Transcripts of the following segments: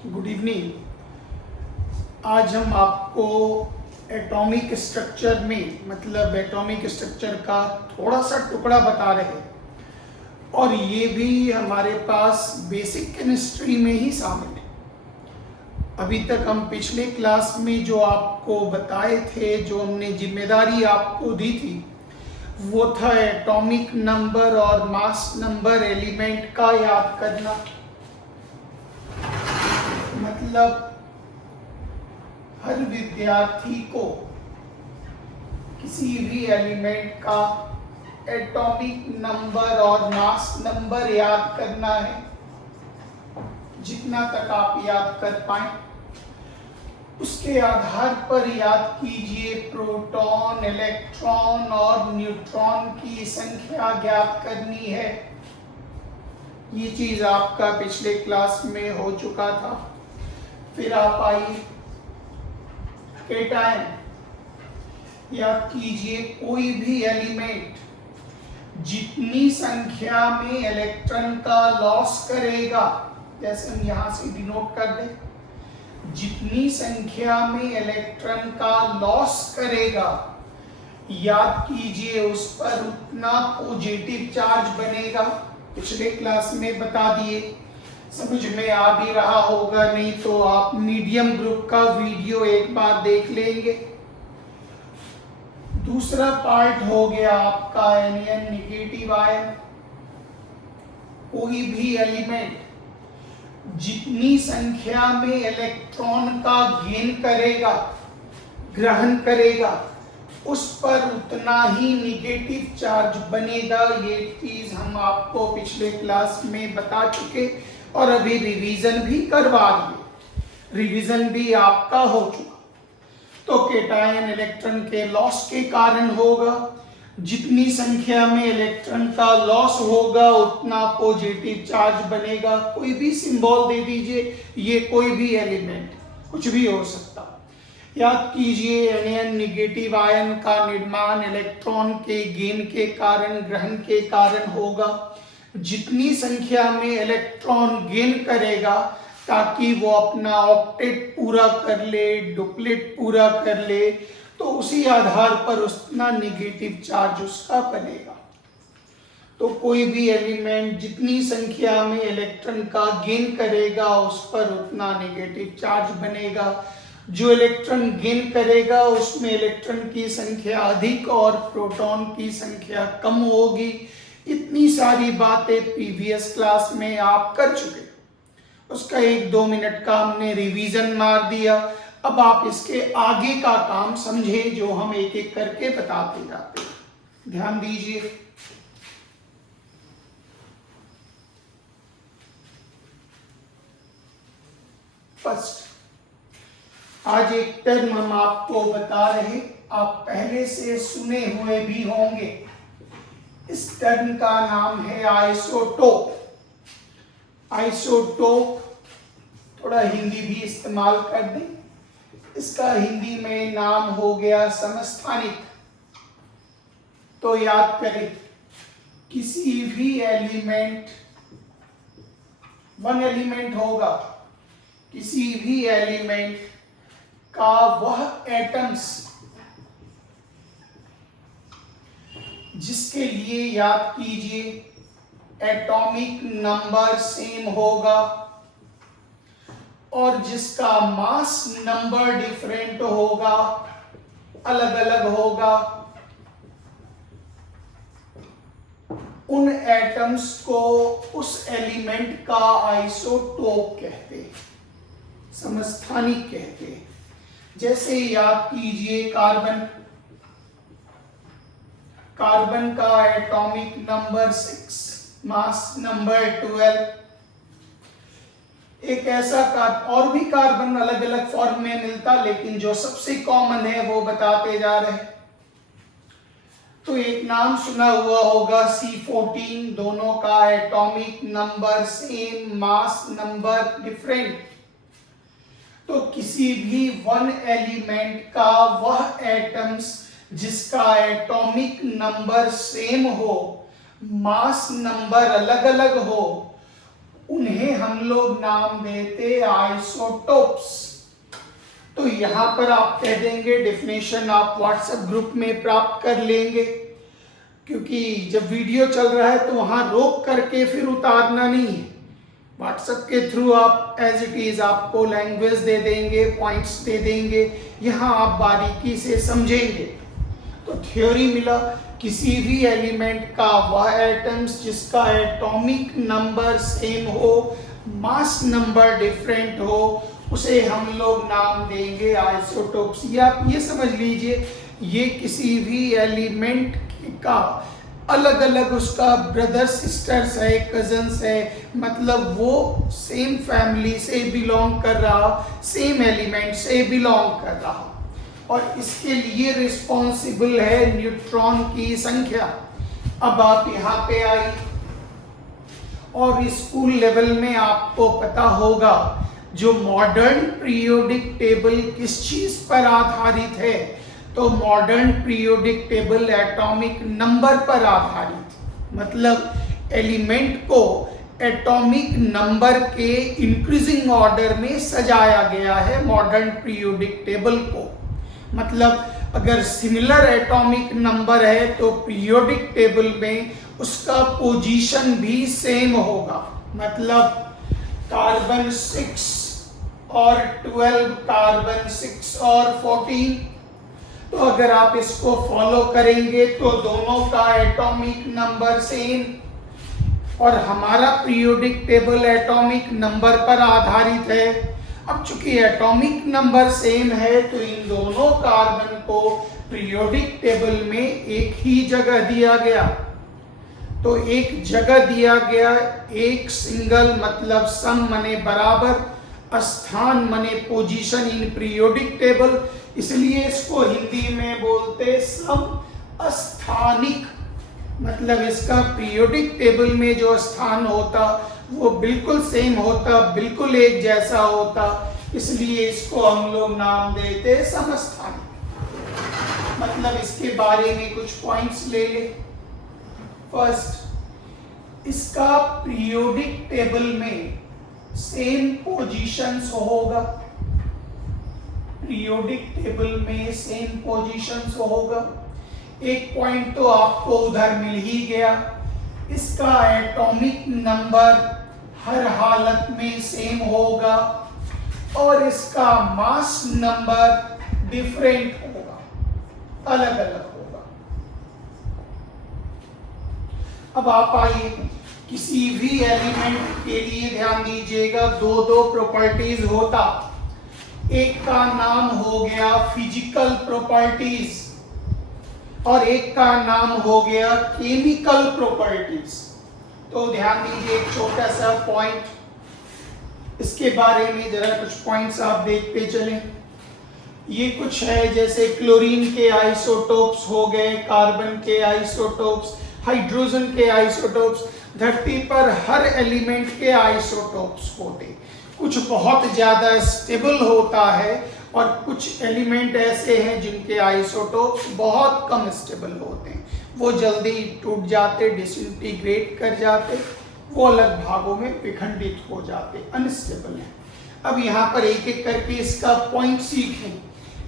Good evening. आज हम आपको एटॉमिक स्ट्रक्चर में मतलब एटॉमिक स्ट्रक्चर का थोड़ा सा टुकड़ा बता रहे हैं और ये भी हमारे पास बेसिक केमिस्ट्री में ही शामिल है। अभी तक हम पिछले क्लास में जो आपको बताए थे, जो हमने जिम्मेदारी आपको दी थी, वो था एटॉमिक नंबर और मास नंबर एलिमेंट का याद करना। मतलब हर विद्यार्थी को किसी भी एलिमेंट का एटॉमिक नंबर और मास नंबर याद करना है, जितना तक आप याद कर पाए। उसके आधार पर याद कीजिए प्रोटॉन, इलेक्ट्रॉन और न्यूट्रॉन की संख्या ज्ञात करनी है। ये चीज आपका पिछले क्लास में हो चुका था। फिर आप आइए केटायन। याद कीजिए कोई भी एलिमेंट जितनी संख्या में इलेक्ट्रॉन का लॉस करेगा, जैसे हम यहां से डिनोट कर दें, जितनी संख्या में इलेक्ट्रॉन का लॉस करेगा, याद कीजिए उस पर उतना पॉजिटिव चार्ज बनेगा। पिछले क्लास में बता दिए, समझ में आ भी रहा होगा, नहीं तो आप मीडियम ग्रुप का वीडियो एक बार देख लेंगे। दूसरा पार्ट हो गया आपका एनियन नेगेटिव आयन। कोई भी एलिमेंट जितनी संख्या में इलेक्ट्रॉन का गेन करेगा, ग्रहण करेगा, उस पर उतना ही नेगेटिव चार्ज बनेगा। ये चीज हम आपको पिछले क्लास में बता चुके और अभी रिवीजन भी करवा दिए। रिवीजन भी आपका हो चुका। तो केटायन इलेक्ट्रॉन के लॉस के कारण होगा। जितनी संख्या में इलेक्ट्रॉन का लॉस होगा उतना पॉजिटिव चार्ज बनेगा। कोई भी सिंबल दे दीजिए, ये कोई भी एलिमेंट कुछ भी हो सकता। याद कीजिए एनियन नेगेटिव आयन का निर्माण इलेक्ट्रॉन के गेन के कारण, ग्रहण के कारण होगा। जितनी संख्या में इलेक्ट्रॉन गेन करेगा ताकि वो अपना ऑक्टेट पूरा कर ले, डुप्लेट पूरा कर ले, तो उसी आधार पर उतना नेगेटिव चार्ज उसका बनेगा। तो कोई भी एलिमेंट जितनी संख्या में इलेक्ट्रॉन का गेन करेगा उस पर उतना नेगेटिव चार्ज बनेगा। जो इलेक्ट्रॉन गेन करेगा उसमें इलेक्ट्रॉन की संख्या अधिक और प्रोटॉन की संख्या कम होगी। इतनी सारी बातें प्रीवियस क्लास में आप कर चुके, उसका 1-2 मिनट का हमने रिवीजन मार दिया। अब आप इसके आगे का काम समझे, जो हम एक एक करके बताते जाते हैं। ध्यान दीजिए। फर्स्ट, आज एक टर्म हम आपको बता रहे, आप पहले से सुने हुए भी होंगे। इस टर्म का नाम है आइसोटोप। आइसोटोप, थोड़ा हिंदी भी इस्तेमाल कर दें, इसका हिंदी में नाम हो गया समस्थानिक। तो याद करें, किसी भी एलिमेंट, वन एलिमेंट होगा, किसी भी एलिमेंट का वह एटम्स जिसके लिए, याद कीजिए, एटॉमिक नंबर सेम होगा और जिसका मास नंबर डिफरेंट होगा, अलग अलग होगा, उन एटम्स को उस एलिमेंट का आइसोटोप कहते हैं, समस्थानिक कहते हैं। जैसे याद कीजिए कार्बन, कार्बन का एटॉमिक नंबर 6, मास नंबर 12। एक ऐसा और भी कार्बन अलग अलग फॉर्म में मिलता, लेकिन जो सबसे कॉमन है वो बताते जा रहे हैं। तो एक नाम सुना हुआ होगा C14, दोनों का atomic number same, mass number different. तो किसी भी वन एलिमेंट का वह एटम्स जिसका एटॉमिक नंबर सेम हो, मास नंबर अलग अलग हो, उन्हें हम लोग नाम देते आइसोटोप्स। तो यहां पर आप कह देंगे, डेफिनेशन आप व्हाट्सएप ग्रुप में प्राप्त कर लेंगे, क्योंकि जब वीडियो चल रहा है तो वहां रोक करके फिर उतारना नहीं है। व्हाट्सएप के थ्रू आप एज इट इज आपको लैंग्वेज दे देंगे, पॉइंट्स दे देंगे, यहाँ आप बारीकी से समझेंगे। तो थ्योरी मिला, किसी भी एलिमेंट का वह एटम्स जिसका एटॉमिक नंबर सेम हो, मास नंबर डिफरेंट हो, उसे हम लोग नाम देंगे आइसोटोप्स। या आप ये समझ लीजिए, ये किसी भी एलिमेंट का अलग अलग उसका ब्रदर सिस्टर्स है, कजन्स है, मतलब वो सेम फैमिली से बिलोंग कर रहा, सेम एलिमेंट से बिलोंग कर रहा, और इसके लिए रिस्पॉन्सिबल है न्यूट्रॉन की संख्या। अब आप यहाँ पे आई, और स्कूल लेवल में आपको पता होगा जो मॉडर्न पीरियोडिक टेबल किस चीज पर आधारित है, तो modern periodic table atomic number पर आधारित, मतलब एलिमेंट को एटॉमिक नंबर के इंक्रीजिंग ऑर्डर में सजाया गया है मॉडर्न पीरियोडिक टेबल को। मतलब अगर सिमिलर एटॉमिक नंबर है तो पीरियोडिक टेबल में उसका पोजीशन भी सेम होगा। मतलब कार्बन 6 और 12, कार्बन 6 और 14, तो अगर आप इसको फॉलो करेंगे तो दोनों का एटॉमिक नंबर सेम, और हमारा पीरियोडिक टेबल एटॉमिक नंबर पर आधारित है। अब चूंकि एटॉमिक नंबर सेम है तो इन दोनों कार्बन को पीरियोडिक टेबल में एक ही जगह दिया गया। तो एक जगह दिया गया, एक सिंगल मतलब सम मने बराबर, स्थान मने पोजीशन इन पीरियोडिक टेबल, इसलिए इसको हिंदी में बोलते सम स्थानिक। मतलब इसका पीरियोडिक टेबल में जो स्थान होता वो बिल्कुल सेम होता, बिल्कुल एक जैसा होता, इसलिए इसको हम लोग नाम देते समस्थानिक। मतलब इसके बारे में कुछ पॉइंट्स ले ले। फर्स्ट, इसका पीरियोडिक टेबल में सेम पोजीशंस होगा, पीरियोडिक टेबल में सेम पोजीशंस होगा। एक पॉइंट तो आपको उधर मिल ही गया, इसका एटॉमिक नंबर हर हालत में सेम होगा और इसका मास नंबर डिफरेंट होगा, अलग अलग होगा। अब आप आइए, किसी भी एलिमेंट के लिए ध्यान दीजिएगा, दो दो प्रॉपर्टीज होता। एक का नाम हो गया फिजिकल प्रॉपर्टीज और एक का नाम हो गया केमिकल प्रॉपर्टीज। तो ध्यान दीजिए, एक छोटा सा पॉइंट, इसके बारे में जरा कुछ पॉइंट्स आप देखते चलें। ये कुछ है, जैसे क्लोरीन के आइसोटोप्स हो गए, कार्बन के आइसोटोप्स, हाइड्रोजन के आइसोटोप्स। धरती पर हर एलिमेंट के आइसोटोप्स होते, कुछ बहुत ज्यादा स्टेबल होता है और कुछ एलिमेंट ऐसे हैं जिनके आइसोटोप्स बहुत कम स्टेबल होते हैं, वो जल्दी टूट जाते, डिसइंटीग्रेट कर जाते, वो अलग भागों में विखंडित हो जाते, अनस्टेबल हैं। अब यहाँ पर एक एक करके इसका पॉइंट सीखें।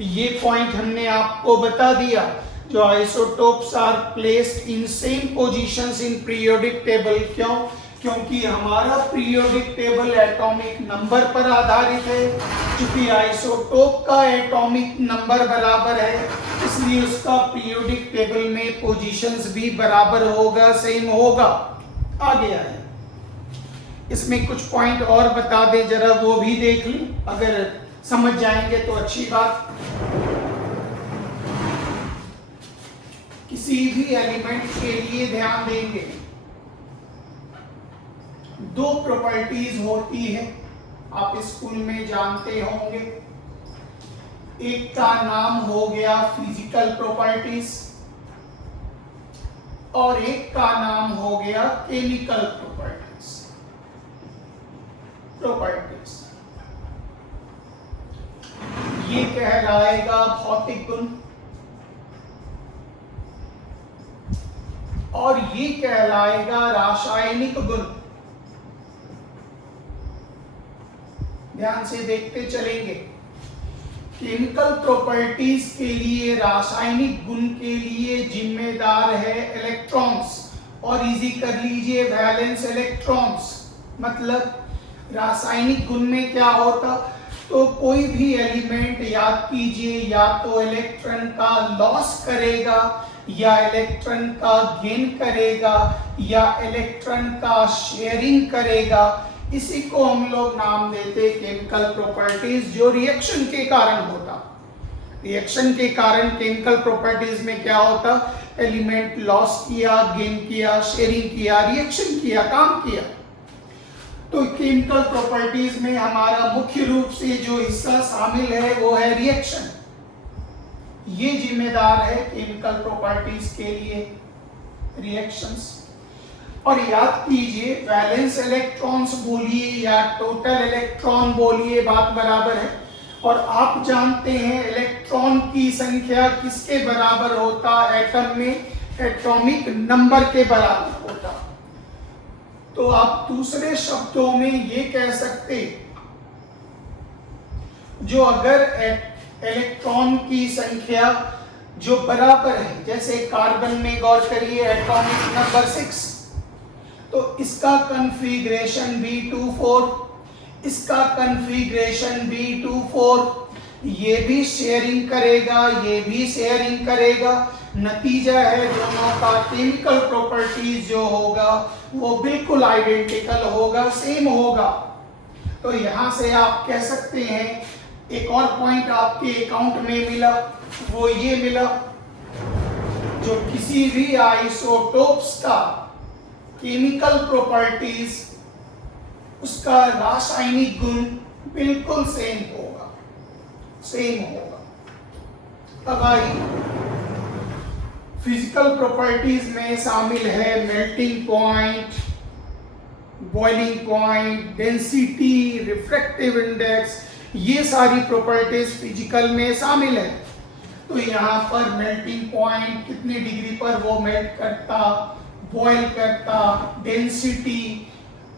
ये पॉइंट हमने आपको बता दिया, जो isotopes are placed in same positions in periodic table. क्यों? क्योंकि हमारा पीरियोडिक टेबल एटॉमिक नंबर पर आधारित है। क्योंकि आइसोटोप का एटॉमिक नंबर बराबर है, इसलिए उसका पीरियोडिक टेबल में पोजीशंस भी बराबर होगा, सेम होगा। आगे आए, इसमें कुछ पॉइंट और बता दें, जरा वो भी देख लें, अगर समझ जाएंगे तो अच्छी बात। किसी भी एलिमेंट के लिए ध्यान देंगे, दो प्रॉपर्टीज होती है, आप स्कूल में जानते होंगे। एक का नाम हो गया फिजिकल प्रॉपर्टीज और एक का नाम हो गया केमिकल प्रॉपर्टीज। ये कहलाएगा भौतिक गुण और ये कहलाएगा रासायनिक गुण। ध्यान से देखते चलेंगे। केमिकल प्रॉपर्टीज के लिए, रासायनिक गुण के लिए जिम्मेदार है इलेक्ट्रॉन्स, और इजी कर लीजिए वैलेंस इलेक्ट्रॉन्स। मतलब रासायनिक गुण में क्या होता, तो कोई भी एलिमेंट याद कीजिए या तो इलेक्ट्रॉन का लॉस करेगा या इलेक्ट्रॉन का गेन करेगा या इलेक्ट्रॉन का शेयरिंग करेगा। इसी को हम लोग नाम देते केमिकल प्रॉपर्टीज, जो रिएक्शन के कारण होता। रिएक्शन के कारण केमिकल प्रॉपर्टीज में क्या होता, एलिमेंट लॉस किया, गेन किया, शेयरिंग किया, रिएक्शन किया, काम किया। तो केमिकल प्रॉपर्टीज में हमारा मुख्य रूप से जो हिस्सा शामिल है वो है रिएक्शन। ये जिम्मेदार है केमिकल प्रॉपर्टीज के लिए, रिएक्शंस। और याद कीजिए वैलेंस इलेक्ट्रॉन्स बोलिए या टोटल इलेक्ट्रॉन बोलिए, बात बराबर है। और आप जानते हैं इलेक्ट्रॉन की संख्या किसके बराबर होता, एटम में एटॉमिक नंबर के बराबर होता। तो आप दूसरे शब्दों में ये कह सकते, जो अगर इलेक्ट्रॉन की संख्या जो बराबर है, जैसे कार्बन में गौर करिए एटॉमिक नंबर 6, तो इसका कॉन्फ़िगरेशन B24, इसका कॉन्फ़िगरेशन B24, ये भी शेयरिंग करेगा, ये भी शेयरिंग करेगा। नतीजा है दोनों का केमिकल प्रॉपर्टीज जो होगा वो बिल्कुल आइडेंटिकल होगा, सेम होगा। तो यहां से आप कह सकते हैं, एक और पॉइंट आपके अकाउंट में मिला, वो ये मिला, जो किसी भी आइसोटोप्स का केमिकल प्रॉपर्टीज, उसका रासायनिक गुण बिल्कुल सेम होगा, सेम होगा। अब आई फिजिकल प्रॉपर्टीज में शामिल है melting point, boiling point, density, refractive index, ये सारी प्रॉपर्टीज फिजिकल में शामिल है। तो यहाँ पर मेल्टिंग पॉइंट कितने डिग्री पर वो मेल्ट करता, बॉयल करता, डेंसिटी,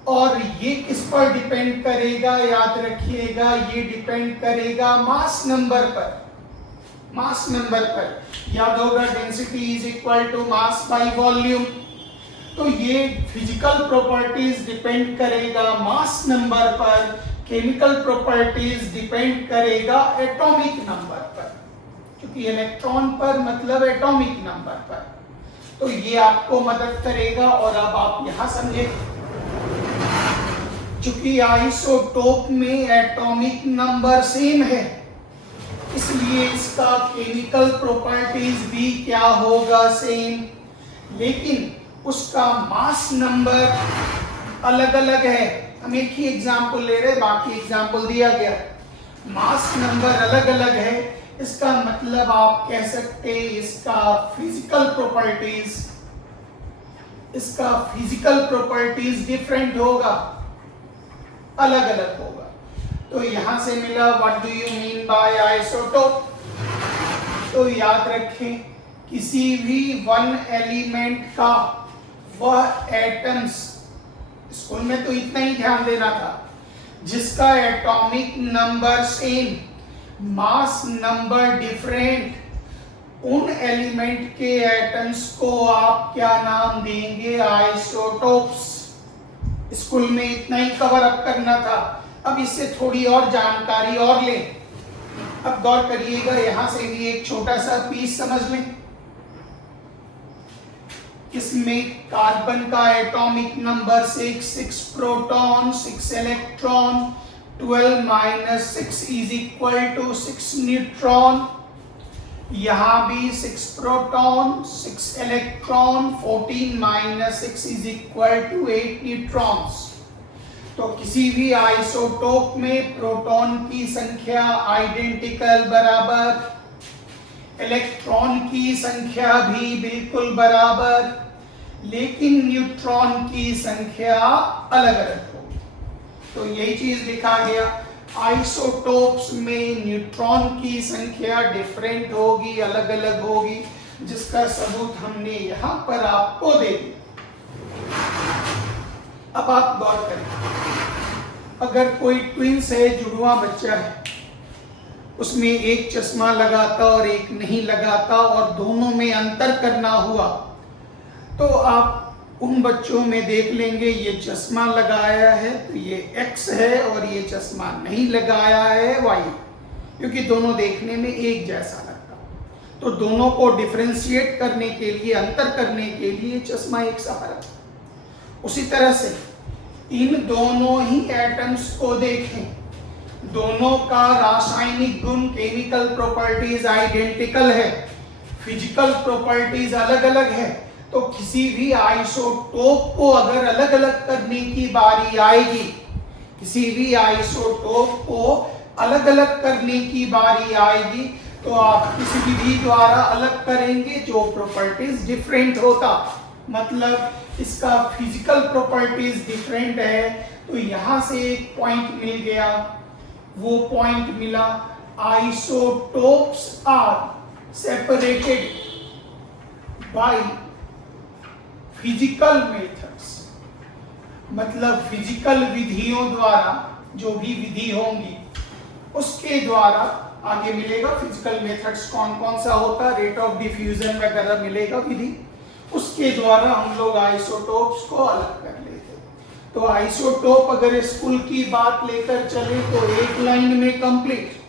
और ये किस पर डिपेंड करेगा, याद रखिएगा, ये डिपेंड करेगा मास नंबर पर। मास नंबर पर याद होगा density is equal to mass by volume. तो ये फिजिकल प्रॉपर्टीज डिपेंड करेगा मास नंबर पर, केमिकल प्रॉपर्टीज डिपेंड करेगा एटॉमिक नंबर पर, क्योंकि इलेक्ट्रॉन पर मतलब एटॉमिक नंबर पर। तो ये आपको मदद करेगा। और अब आप यहां समझे, चूंकि आइसोटोप में एटॉमिक नंबर सेम है, इसलिए इसका केमिकल प्रॉपर्टीज भी क्या होगा, सेम। लेकिन उसका मास नंबर अलग अलग है। हम एक ही एग्जाम्पल ले रहे, बाकी एग्जाम्पल दिया गया। मास नंबर अलग अलग है, इसका मतलब आप कह सकते इसका फिजिकल प्रॉपर्टीज डिफरेंट होगा, अलग अलग होगा। तो यहां से मिला what do you mean by isotope. तो याद रखें, किसी भी वन एलिमेंट का वह एटम्स, स्कूल में तो इतना ही ध्यान देना था, जिसका atomic number same, mass number different, उन एलिमेंट के एटम्स को आप क्या नाम देंगे, आइसोटोप्स। स्कूल में इतना ही कवर अप करना था। अब इससे थोड़ी और जानकारी और लें। अब गौर करिएगा, यहां से भी एक छोटा सा पीस समझ लें। इसमें कार्बन का atomic number 6 proton, 6 electron, 12 minus 6 is equal to 6 neutron. यहां भी 6 proton, 6 electron, 14 minus 6 is equal to 8 neutrons. तो किसी भी आइसोटोप में प्रोटॉन की संख्या आइडेंटिकल, बराबर, इलेक्ट्रॉन की संख्या भी बिल्कुल बराबर, लेकिन न्यूट्रॉन की संख्या अलग अलग होगी। तो यही चीज लिखा गया, आइसोटोप्स में न्यूट्रॉन की संख्या डिफरेंट होगी, अलग अलग होगी, जिसका सबूत हमने यहां पर आपको दे दिया। अब आप गौर करें, अगर कोई ट्विंस है, जुड़वा बच्चा है, उसमें एक चश्मा लगाता और एक नहीं लगाता और दोनों में अंतर करना हुआ, तो आप उन बच्चों में देख लेंगे ये चश्मा लगाया है तो ये X है और ये चश्मा नहीं लगाया है Y, क्योंकि दोनों देखने में एक जैसा लगता। तो दोनों को डिफरेंशिएट करने के लिए, अंतर करने के लिए चश्मा एक सहारा। उसी तरह से इन दोनों ही एटम्स को देखें, दोनों का रासायनिक गुण, केमिकल प्रॉपर्टीज आइडेंटिकल है, फिजिकल प्रॉपर्टीज अलग अलग है, तो किसी भी आइसोटोप को अगर अलग अलग करने की बारी आएगी, किसी भी आइसोटोप को अलग अलग करने की बारी आएगी, तो आप किसी विधि द्वारा अलग करेंगे जो प्रॉपर्टीज डिफरेंट होता, मतलब इसका फिजिकल प्रॉपर्टीज डिफरेंट है, तो यहां से एक पॉइंट मिल गया। वो पॉइंट मिला, isotopes are separated by physical methods, मतलब फिजिकल विधियों द्वारा, जो भी विधि होंगी उसके द्वारा आगे मिलेगा। फिजिकल मेथड्स कौन कौन सा होता, रेट ऑफ डिफ्यूजन वगैरह मिलेगा विधि, उसके द्वारा हम लोग आइसोटोप्स को अलग कर लेते। तो आइसोटोप अगर स्कूल की बात लेकर चले तो एक लाइन में कंप्लीट,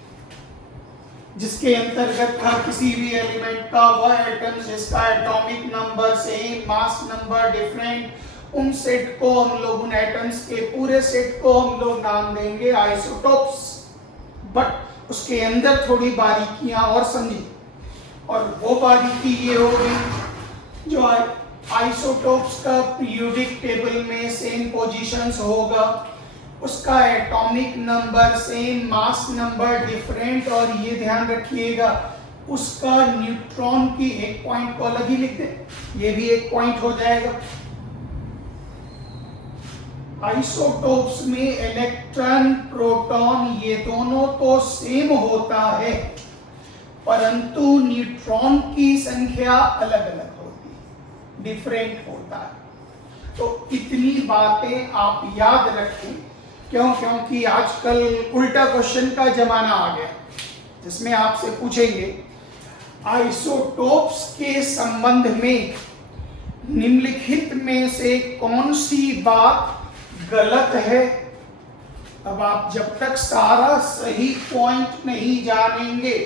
जिसके अंतर्गत था किसी भी एलिमेंट का वह एटम जिसका atomic number same, mass number different, उन सेट को हम लोग, उन एटम्स के पूरे सेट को हम लोग नाम देंगे आइसोटोप्स। बट उसके अंदर थोड़ी बारीकियां और समझी, और वो बारीकी ये हो गई जो आइसोटोप्स का पीरियोडिक टेबल में सेम पोजीशंस होगा, उसका atomic number same, mass number different, और ये ध्यान रखिएगा उसका न्यूट्रॉन की एक पॉइंट को अलग ही लिख दें, ये भी एक पॉइंट हो जाएगा। आइसोटोप्स में इलेक्ट्रॉन, प्रोटॉन ये दोनों तो सेम होता है, परंतु न्यूट्रॉन की संख्या अलग अलग होती है, डिफरेंट होता है। तो इतनी बातें आप याद रखें, क्योंकि आजकल उल्टा क्वेश्चन का जमाना आ गया, जिसमें आपसे पूछेंगे आइसोटोप्स के संबंध में निम्नलिखित में से कौन सी बात गलत है। अब आप जब तक सारा सही पॉइंट नहीं जानेंगे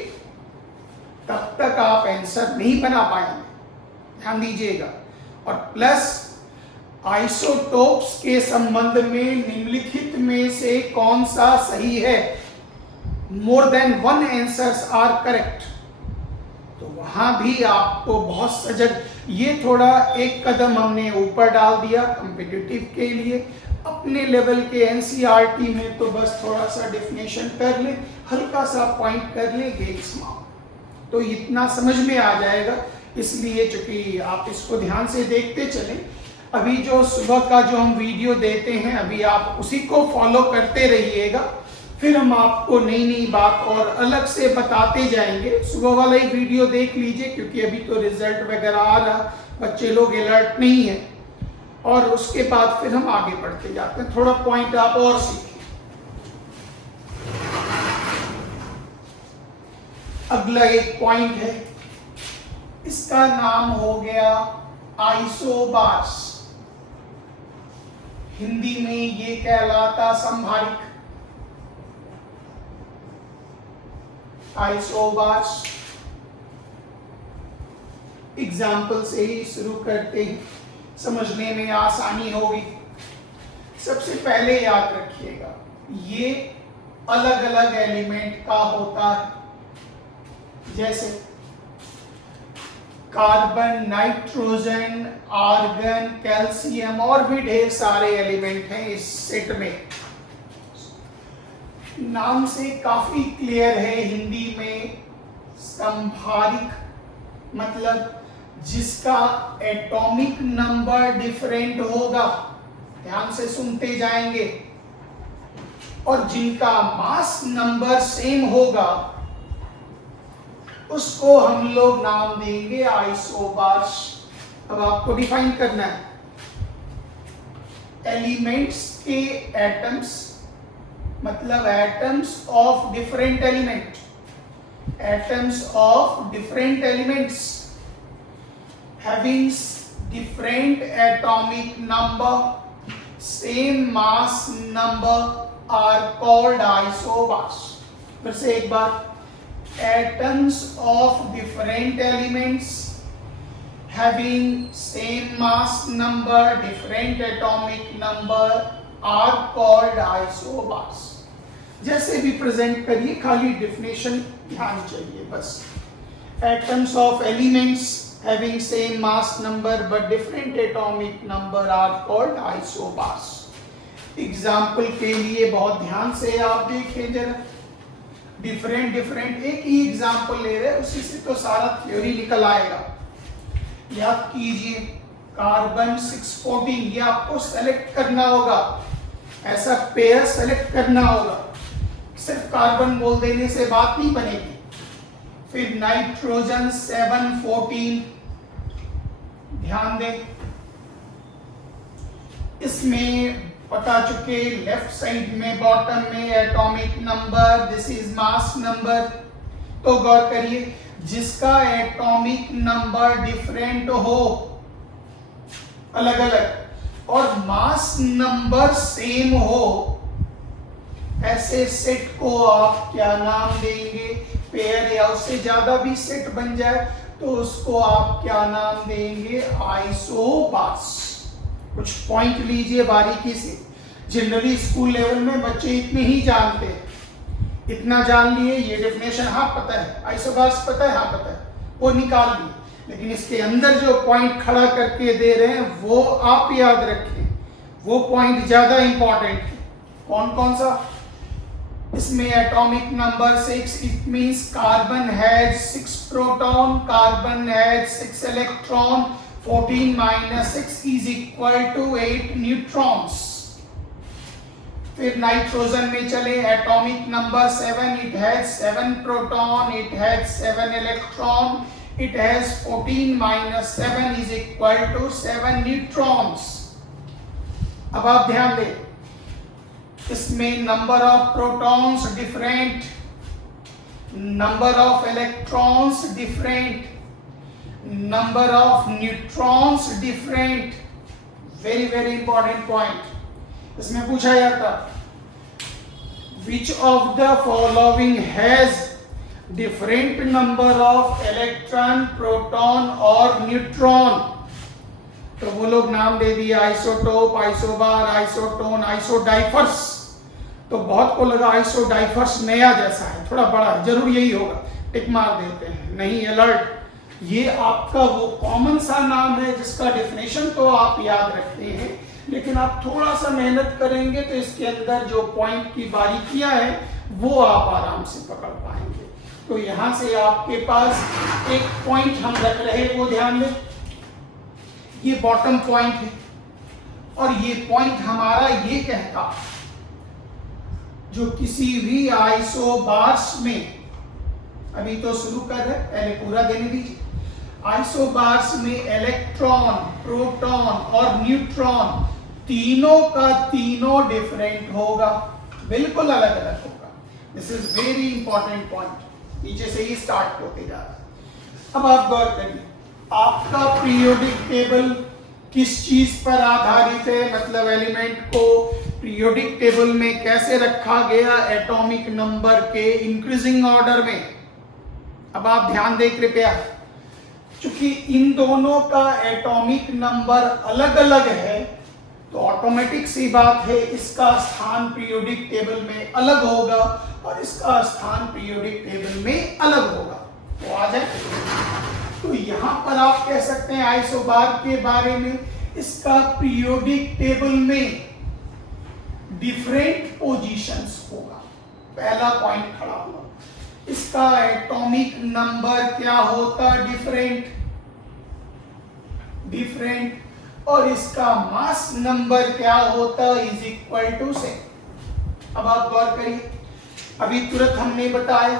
तब तक आप आंसर नहीं बना पाएंगे, ध्यान दीजिएगा। और प्लस आइसोटोप्स के संबंध में निम्नलिखित में से कौन सा सही है, more than one answers are correct, तो वहां भी आपको बहुत सजग, ये थोड़ा एक कदम हमने ऊपर डाल दिया कॉम्पिटिटिव के लिए। अपने लेवल के एनसीईआरटी में तो बस थोड़ा सा डेफिनेशन कर ले, हल्का सा पॉइंट कर ले, गेट्स मार्क, तो इतना समझ में आ जाएगा। इसलिए चूंकि आप इसको ध्यान से देखते चलें, अभी जो सुबह का जो हम वीडियो देते हैं अभी आप उसी को फॉलो करते रहिएगा, फिर हम आपको नई नई बात और अलग से बताते जाएंगे। सुबह वाला ही वीडियो देख लीजिए, क्योंकि अभी तो रिजल्ट वगैरह आ रहा, बच्चे लोग अलर्ट नहीं है, और उसके बाद फिर हम आगे बढ़ते जाते हैं, थोड़ा पॉइंट आप और सीखें। अगला एक पॉइंट है, इसका नाम हो गया आइसोबार्स, हिंदी में ये कहलाता संभारिक। आइसोबार्स एग्जाम्पल से ही शुरू करते हैं, समझने में आसानी होगी। सबसे पहले याद रखिएगा ये अलग अलग एलिमेंट का होता है, जैसे कार्बन, नाइट्रोजन, आर्गन, कैल्शियम और भी ढेर सारे एलिमेंट हैं इस सेट में। नाम से काफी क्लियर है, हिंदी में संभारिक, मतलब जिसका एटॉमिक नंबर डिफरेंट होगा, ध्यान से सुनते जाएंगे, और जिनका मास नंबर सेम होगा उसको हम लोग नाम देंगे आइसोबार्स। अब आपको डिफाइन करना है, एलिमेंट्स के एटम्स मतलब atoms of different element, atoms of different elements having different atomic number, same mass number are called isobars. फिर से एक बार, atoms of different elements having same mass number, different atomic number are called isobars। जैसे भी present करिए, खाली definition ध्यान चाहिए बस। Atoms of elements having same mass number but different atomic number are called isobars। Example के लिए बहुत ध्यान से आप देखें जरा, डिफरेंट डिफरेंट एक ही एग्जाम्पल ले रहे हैं, उसी से तो सारा थ्योरी निकल आएगा। याद कीजिए, कार्बन 614, ये आपको सेलेक्ट करना होगा, ऐसा पेयर सेलेक्ट करना होगा, सिर्फ कार्बन बोल देने से बात नहीं बनेगी। फिर नाइट्रोजन 714, ध्यान दें, इसमें बता चुके लेफ्ट साइड में बॉटम में atomic number, this is mass number. तो गौर करिए, जिसका एटॉमिक नंबर डिफरेंट हो, अलग अलग, और मास नंबर सेम हो, ऐसे सेट को आप क्या नाम देंगे? पेयर या उससे ज्यादा भी सेट बन जाए तो उसको आप क्या नाम देंगे? आइसोबार्स। कुछ पॉइंट लीजिए बारीकी से, जनरली स्कूल लेवल में बच्चे इतने ही जानते हैं, इतना जान लिए, ये डेफिनेशन हाँ पता है, आइसोबार्स पता है, हाँ पता है, वो निकाल लिए, लेकिन इसके अंदर जो पॉइंट खड़ा करके दे रहे हैं वो आप याद रखें, वो पॉइंट ज्यादा इंपॉर्टेंट है। कौन कौन सा? इसमें atomic number 6, it means carbon has 6 proton, carbon has 6 electron, 14 - 6 is equal to 8 neutrons. फिर नाइट्रोजन में चले, atomic number 7, it has 7 proton, it has 7 electron, it has 14 - 7 is equal to 7 neutrons. अब आप ध्यान दें, इसमें number of protons different, number of electrons different, number of neutrons different. Very very important point. इसमें पूछा जाता, which of the following has different number of electron, proton और neutron? तो वो लोग नाम दे दिए आइसोटोप, आइसोबार, आइसोटोन, आइसोडाइफर्स। तो बहुत को लगा आइसोडाइफर्स नया जैसा है, थोड़ा बड़ा है, जरूर यही होगा, टिक मार देते हैं। नहीं, अलर्ट, ये आपका वो कॉमन सा नाम है जिसका डेफिनेशन तो आप याद रखते हैं, लेकिन आप थोड़ा सा मेहनत करेंगे तो इसके अंदर जो पॉइंट की बारीकियां हैं वो आप आराम से पकड़ पाएंगे। तो यहां से आपके पास एक पॉइंट हम रख रहे हैं, वो ध्यान दें, ये बॉटम पॉइंट है, और ये पॉइंट हमारा ये कहता, जो किसी भी आइसोबार्स में, अभी तो शुरू कर रहे, पहले पूरा देने दीजिए। आइसोबार्स में इलेक्ट्रॉन, प्रोटॉन और न्यूट्रॉन तीनों का तीनों डिफरेंट होगा, बिल्कुल अलग अलग होगा। This is very important point, नीचे से ही स्टार्ट होते जा रहा है। अब आप गौर करिए, आपका पीरियोडिक टेबल किस चीज पर आधारित है? मतलब एलिमेंट को पीरियोडिक टेबल में कैसे रखा गया? एटॉमिक नंबर के इंक्रीजिंग ऑर्डर में। अब आप ध्यान दें कृपया, क्योंकि इन दोनों का एटॉमिक नंबर अलग अलग है, तो ऑटोमेटिक सी बात है इसका स्थान पीरियोडिक टेबल में अलग होगा और इसका स्थान पीरियोडिक टेबल में अलग होगा। तो आ जाए, तो यहां पर आप कह सकते हैं आइसोबार के बारे में, इसका पीरियोडिक टेबल में डिफरेंट पोजीशंस होगा। पहला पॉइंट खड़ा हुआ, इसका एटॉमिक नंबर क्या होता? डिफरेंट, डिफरेंट, और इसका मास नंबर क्या होता? इज इक्वल टू से। अब आप गौर करिए, अभी तुरंत हमने बताया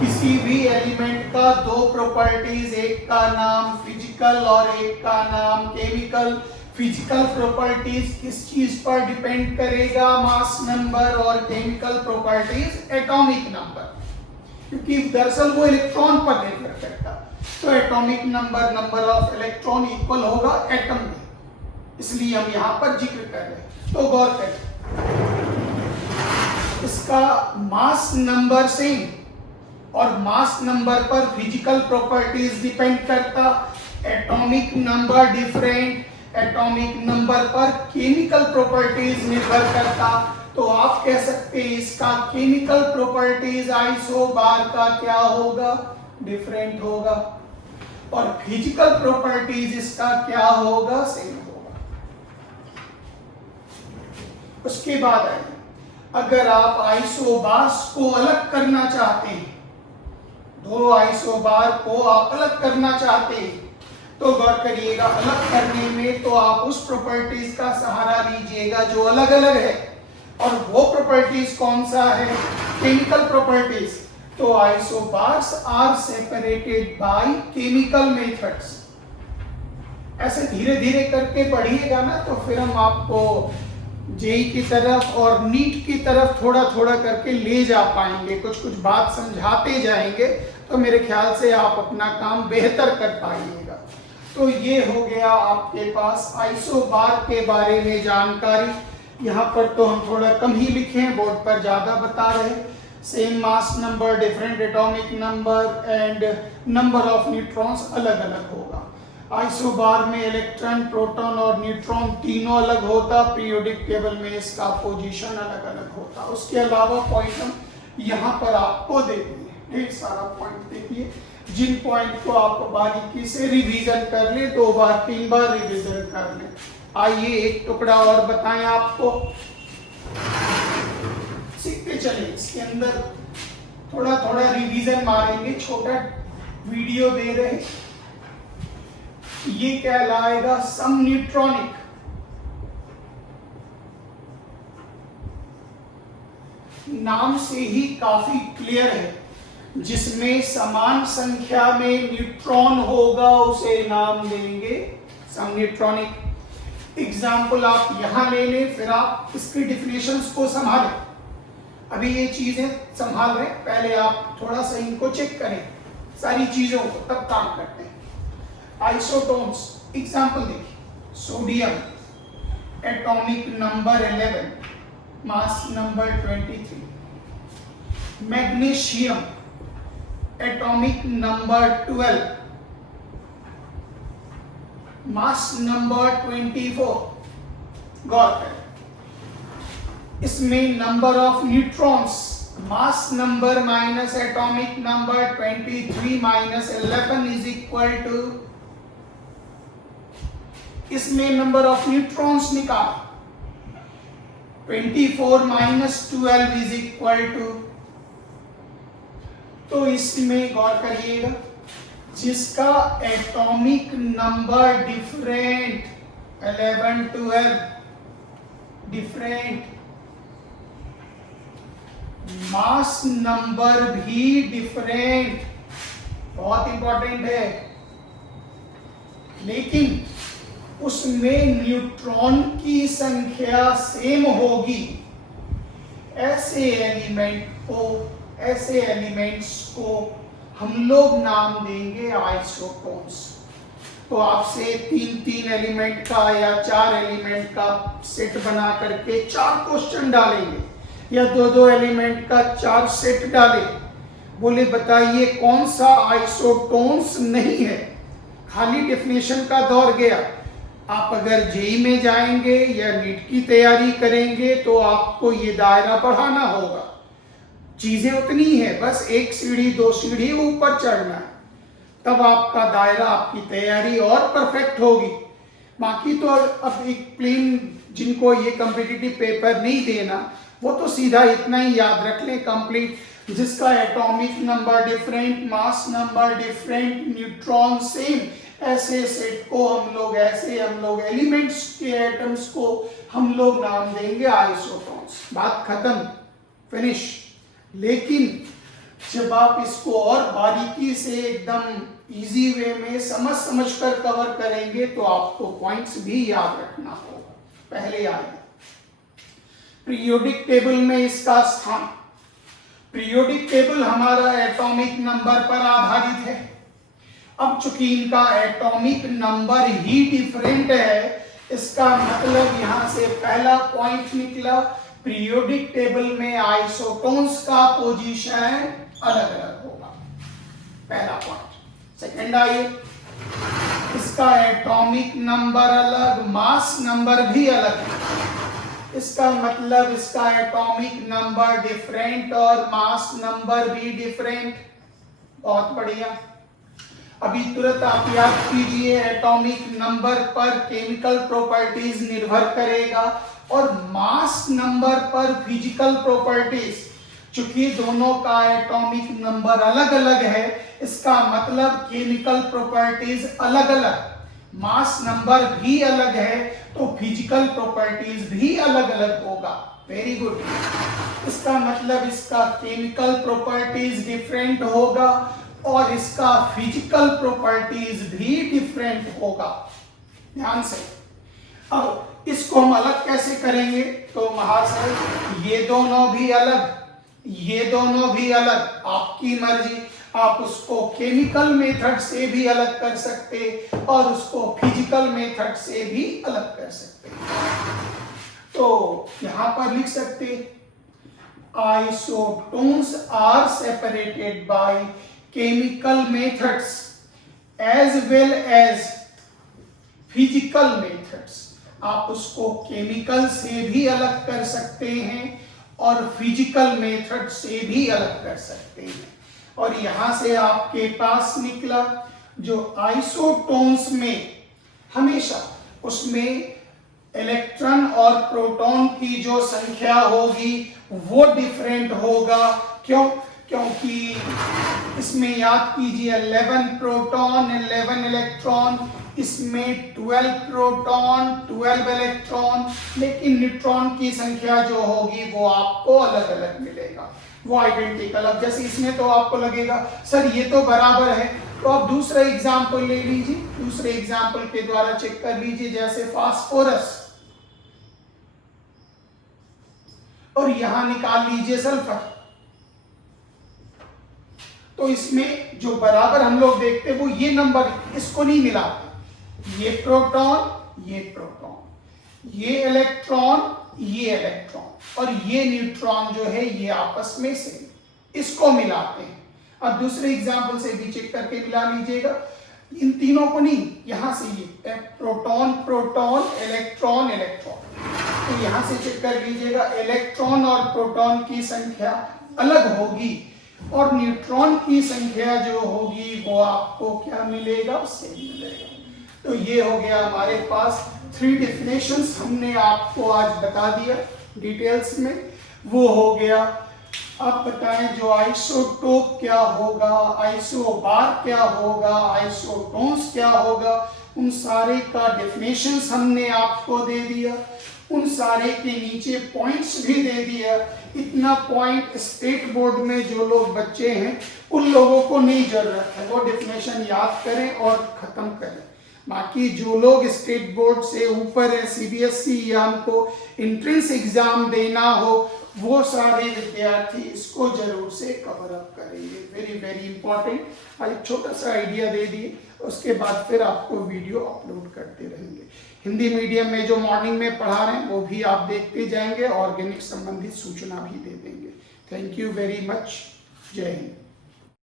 किसी भी एलिमेंट का दो प्रॉपर्टीज, एक का नाम फिजिकल और एक का नाम केमिकल। फिजिकल प्रॉपर्टीज किस चीज पर डिपेंड करेगा? Mass number. और केमिकल प्रॉपर्टीज एटॉमिक नंबर, क्योंकि दरअसल वो इलेक्ट्रॉन पर निर्भर करता। तो atomic number, number of electron equal होगा एटम में, इसलिए हम यहां पर जिक्र कर रहे हैं। तो गौर करें, इसका मास नंबर सेम और मास नंबर पर फिजिकल प्रॉपर्टीज डिपेंड करता, atomic number different, atomic number पर केमिकल प्रॉपर्टीज निर्भर करता। तो आप कह सकते हैं इसका केमिकल प्रॉपर्टीज आइसोबार का क्या होगा? डिफरेंट होगा, और फिजिकल प्रॉपर्टीज इसका क्या होगा? सेम होगा। उसके बाद आइए, अगर आप आइसोबार्स को अलग करना चाहते हैं, दो आइसोबार को आप अलग करना चाहते हैं, तो गौर करिएगा, अलग करने में तो आप उस प्रॉपर्टीज का सहारा लीजिएगा जो अलग अलग है, और वो प्रॉपर्टीज कौन सा है? Chemical properties. तो isobars are separated by chemical methods. ऐसे धीरे धीरे करके पढ़िएगा ना, तो फिर हम आपको जेई की तरफ और नीट की तरफ थोड़ा थोड़ा करके ले जा पाएंगे, कुछ कुछ बात समझाते जाएंगे, तो मेरे ख्याल से आप अपना काम बेहतर कर पाइएगा। तो ये हो गया आपके पास आइसोबार के बारे में जानकारी। यहाँ पर तो हम थोड़ा कम ही लिखे हैं, बोर्ड पर ज्यादा बता रहे। Same mass number, different atomic number and number of neutrons अलग अलग होगा। आइसोबार में इलेक्ट्रॉन, प्रोटॉन और न्यूट्रॉन तीनों अलग होता, पीरियोडिक टेबल में इसका पोजीशन अलग अलग होता। उसके अलावा पॉइंट हम यहाँ पर आपको दे दिए, ढेर सारा पॉइंट देखिए, जिन पॉइंट को आप बारीकी से रिवीजन कर ले, 2 बार 3 बार रिवीजन कर ले। आइए एक टुकड़ा और बताएं आपको, सीखते चले। इसके अंदर थोड़ा थोड़ा रिवीजन मारेंगे, छोटा वीडियो दे रहे। ये कहलाएगा सम न्यूट्रॉनिक। नाम से ही काफी क्लियर है, जिसमें समान संख्या में न्यूट्रॉन होगा उसे नाम देंगे सम न्यूट्रॉनिक। एग्जाम्पल आप यहां ले लें, फिर आप इसकी डिफिनेशंस को संभालें। अभी ये चीजें संभाल रहे, पहले आप थोड़ा सा इनको चेक करें सारी चीजों को, तब काम करते हैं। आइसोटोन्स, एग्जाम्पल देखिए, sodium atomic number 11, mass number 23। Magnesium atomic number 12, mass number 24। गौर करें, इसमें number of neutrons, mass number minus atomic number 23 minus 11 is equal to, इसमें नंबर ऑफ न्यूट्रॉन्स निकाल, 24 माइनस 12 इज इक्वल टू। तो इसमें गौर करिएगा, जिसका atomic number different 11 12 different, mass number भी डिफरेंट, बहुत इंपॉर्टेंट है, लेकिन उसमें न्यूट्रॉन की संख्या सेम होगी। ऐसे एलिमेंट्स को हम लोग नाम देंगे आइसोटोन्स। तो आपसे 3 एलिमेंट का या 4 एलिमेंट का सेट बना करके 4 क्वेश्चन डालेंगे, या 2 एलिमेंट का 4 सेट डालें, बोले बताइए कौन सा आइसोटोन्स नहीं है। खाली डेफिनेशन का दौर गया। आप अगर जेई में जाएंगे या नीट की तैयारी करेंगे तो आपको ये दायरा बढ़ाना होगा। चीजें उतनी है, बस 1 सीढ़ी 2 सीढ़ी ऊपर चढ़ना है, तब आपका दायरा, आपकी तैयारी और परफेक्ट होगी। बाकी तो अब एक प्लेन, जिनको ये कॉम्पिटिटिव पेपर नहीं देना, वो तो सीधा इतना ही याद रख लें कंप्लीट, जिसका atomic number different, mass number different, neutron same, ऐसे सेट को हम लोग एलिमेंट्स के एटम्स को हम लोग नाम देंगे आइसोटोन्स। बात खत्म, फिनिश। लेकिन जब आप इसको और बारीकी से एकदम इजी वे में समझ कर कवर करेंगे तो आपको पॉइंट्स भी याद रखना होगा। पहले आइए पीरियोडिक टेबल में इसका स्थान। पीरियोडिक टेबल हमारा एटॉमिक नंबर पर आधारित है। अब चूंकि इनका एटॉमिक नंबर ही डिफरेंट है, इसका मतलब यहां से पहला पॉइंट निकला, पीरियोडिक टेबल में आइसोटोन्स का पोजीशन अलग अलग होगा, पहला पॉइंट। सेकंड आइए, इसका एटॉमिक नंबर अलग, मास नंबर भी अलग है। इसका मतलब इसका एटॉमिक नंबर डिफरेंट और मास नंबर भी डिफरेंट। बहुत बढ़िया। अभी तुरंत आप याद कीजिए, एटॉमिक नंबर पर केमिकल प्रॉपर्टीज निर्भर करेगा और मास नंबर पर फिजिकल प्रॉपर्टीज। चूंकि दोनों का एटॉमिक नंबर अलग अलग है, इसका मतलब केमिकल प्रॉपर्टीज अलग अलग, मास नंबर भी अलग है तो फिजिकल प्रॉपर्टीज भी अलग अलग होगा। Very good. इसका मतलब इसका केमिकल प्रॉपर्टीज डिफरेंट होगा और इसका फिजिकल प्रॉपर्टीज भी डिफरेंट होगा। ध्यान से। अब इसको हम अलग कैसे करेंगे? तो महाशय ये दोनों भी अलग, ये दोनों भी अलग, आपकी मर्जी। आप उसको केमिकल मेथड से भी अलग कर सकते और उसको फिजिकल मेथड से भी अलग कर सकते। तो यहां पर लिख सकते, isotones are separated by chemical methods as well as physical methods. आप उसको केमिकल से भी अलग कर सकते हैं और फिजिकल मेथड से भी अलग कर सकते हैं। और यहां से आपके पास निकला जो आइसोटोन्स में हमेशा उसमें इलेक्ट्रॉन और प्रोटॉन की जो संख्या होगी वो डिफरेंट होगा। क्यों? क्योंकि इसमें याद कीजिए 11 प्रोटॉन 11 इलेक्ट्रॉन, इसमें 12 प्रोटॉन 12 इलेक्ट्रॉन, लेकिन न्यूट्रॉन की संख्या जो होगी वो आपको अलग अलग मिलेगा, वो आइडेंटिकल। अब जैसे इसमें तो आपको लगेगा सर ये तो बराबर है, तो आप दूसरा एग्जाम्पल ले लीजिए, दूसरे एग्जाम्पल के द्वारा चेक कर लीजिए। जैसे फास्फोरस और यहां निकाल लीजिए सल्फर। तो इसमें जो बराबर हम लोग देखते हैं वो ये नंबर, इसको नहीं मिलाते। ये प्रोटॉन ये प्रोटॉन, ये इलेक्ट्रॉन ये इलेक्ट्रॉन और ये न्यूट्रॉन जो है ये आपस में से इसको मिलाते हैं। अब दूसरे एग्जाम्पल से भी चेक करके मिला लीजिएगा, इन तीनों को नहीं, यहां से ये प्रोटॉन प्रोटॉन इलेक्ट्रॉन इलेक्ट्रॉन, तो यहां से चेक कर लीजिएगा इलेक्ट्रॉन और प्रोटॉन की संख्या अलग होगी और न्यूट्रॉन की संख्या जो होगी वो आपको क्या मिलेगा? सेम मिलेगा। तो ये हो गया हमारे पास 3 डेफिनेशंस, हमने आपको आज बता दिया डिटेल्स में, वो हो गया। अब बताएं जो आइसोटोप क्या होगा, आइसोबार क्या होगा, आइसोटोन्स क्या होगा, उन सारे का डेफिनेशंस हमने आपको दे दिया, उन सारे के नीचे पॉइंट्स भी दे दिया। इतना पॉइंट स्टेट बोर्ड में जो लोग बच्चे हैं उन लोगों को नहीं जरूरत है, वो डेफिनेशन याद करें और खत्म करें। बाकी जो लोग स्टेट बोर्ड से ऊपर है, सीबीएसई या हमको एंट्रेंस एग्जाम देना हो, वो सारे विद्यार्थी इसको जरूर से कवर अप करेंगे। Very very important. एक छोटा सा आइडिया दे दिए, उसके बाद फिर आपको वीडियो अपलोड करते रहेंगे। हिंदी मीडियम में जो मॉर्निंग में पढ़ा रहे हैं वो भी आप देखते जाएंगे, ऑर्गेनिक संबंधित सूचना भी दे देंगे। Thank you very much. जय हिंद।